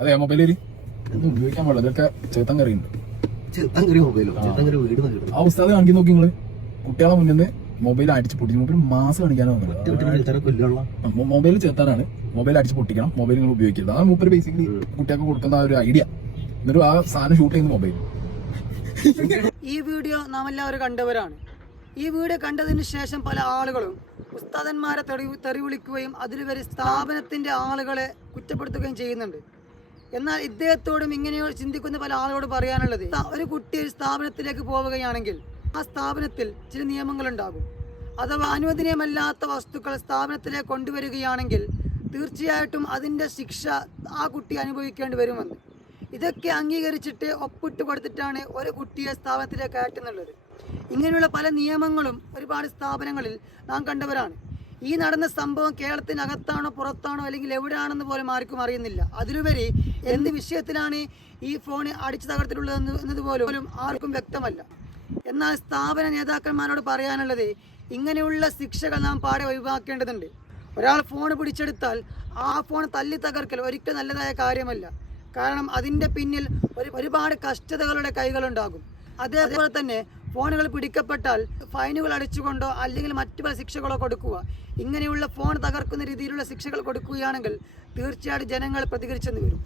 അതെ മൊബൈലിൽ ഒന്നും ഉപയോഗിക്കാൻ പാടില്ല. ഇതൊക്കെ ചേത്തൻ കറിയുണ്ട്. ഉണ്ട് മൊബൈലോ? ചെറുത്തങ്കരി വീട് ആ ഉസ്താദ് കാണിക്കുന്ന നോക്കി നിങ്ങൾ. കുട്ടികളെ മുന്നിൽ നിന്ന് മൊബൈൽ അടിച്ച് പൊട്ടിച്ച് മൊബൈൽ മാസം കാണിക്കാനോ കൊല്ലുള്ള മൊബൈൽ ചേർത്താനാണ് മൊബൈൽ അടിച്ച് പൊട്ടിക്കണം മൊബൈൽ നിങ്ങൾ ഉപയോഗിക്കരുത്. അതാണ് മൂപ്പര് ബേസിക്കലി കുട്ടികൾക്ക് കൊടുക്കുന്ന ആ ഒരു ഐഡിയ എന്നിട്ട് ആ സാധനം ഷൂട്ട് ചെയ്യുന്ന മൊബൈൽ ഈ വീഡിയോ നാം എല്ലാവരും കണ്ടവരാണ്. ഈ വീഡിയോ കണ്ടതിന് ശേഷം പല ആളുകളും ഉസ്താദന്മാരെ തെറി തെറി വിളിക്കുകയും അതിൽ വരെ സ്ഥാപനത്തിന്റെ ആളുകളെ കുറ്റപ്പെടുത്തുകയും ചെയ്യുന്നുണ്ട്. എന്നാൽ ഇദ്ദേഹത്തോടും ഇങ്ങനെ ചിന്തിക്കുന്ന പല ആളുകളോട് പറയാനുള്ളത്. ഒരു കുട്ടി ഒരു സ്ഥാപനത്തിലേക്ക് പോവുകയാണെങ്കിൽ ആ സ്ഥാപനത്തിൽ ചില നിയമങ്ങളുണ്ടാകും. അഥവാ അനുവദനീയമല്ലാത്ത വസ്തുക്കൾ സ്ഥാപനത്തിലേക്ക് കൊണ്ടുവരികയാണെങ്കിൽ തീർച്ചയായിട്ടും അതിന്റെ ശിക്ഷ ആ കുട്ടി അനുഭവിക്കേണ്ടി വരുമെന്ന്. ഇതൊക്കെ അംഗീകരിച്ചിട്ട് ഒപ്പിട്ട് കൊടുത്തിട്ടാണ് ഒരു കുട്ടിയെ സ്ഥാപനത്തിലേക്ക് കയറ്റുന്നുള്ളത് ഇങ്ങനെയുള്ള പല നിയമങ്ങളും ഒരുപാട് സ്ഥാപനങ്ങളിൽ നാം കണ്ടവരാണ്. ഈ നടന്ന സംഭവം കേരളത്തിനകത്താണോ പുറത്താണോ അല്ലെങ്കിൽ എവിടെയാണെന്ന് പോലും ആർക്കും അറിയുന്നില്ല. അതിലുപരി എന്ത് വിഷയത്തിലാണ് ഈ ഫോൺ അടിച്ചു തകർത്തിട്ടുള്ളത് എന്നത് പോലും ആർക്കും വ്യക്തമല്ല. എന്നാൽ സ്ഥാപന നേതാക്കന്മാരോട് പറയാനുള്ളത് ഇങ്ങനെയുള്ള ശിക്ഷകൾ നാം പാടെ ഒഴിവാക്കേണ്ടതുണ്ട്. ഒരാൾ ഫോൺ പിടിച്ചെടുത്താൽ ആ ഫോൺ തല്ലി തകർക്കൽ ഒരിക്കലും നല്ലതായ കാര്യമല്ല. കാരണം അതിന്റെ പിന്നിൽ ഒരു ഒരുപാട് കഷ്ടതകളുടെ കൈകളുണ്ടാകും. അതേപോലെ തന്നെ ഫോണുകൾ പിടിക്കപ്പെട്ടാൽ ഫൈനുകൾ അടിച്ചുകൊണ്ടോ അല്ലെങ്കിൽ മറ്റു പല ശിക്ഷകളോ കൊടുക്കുക. ഇങ്ങനെയുള്ള ഫോൺ തകർക്കുന്ന രീതിയിലുള്ള ശിക്ഷകൾ കൊടുക്കുകയാണെങ്കിൽ തീർച്ചയായിട്ടും ജനങ്ങൾ പ്രതികരിച്ചെന്ന് വരും.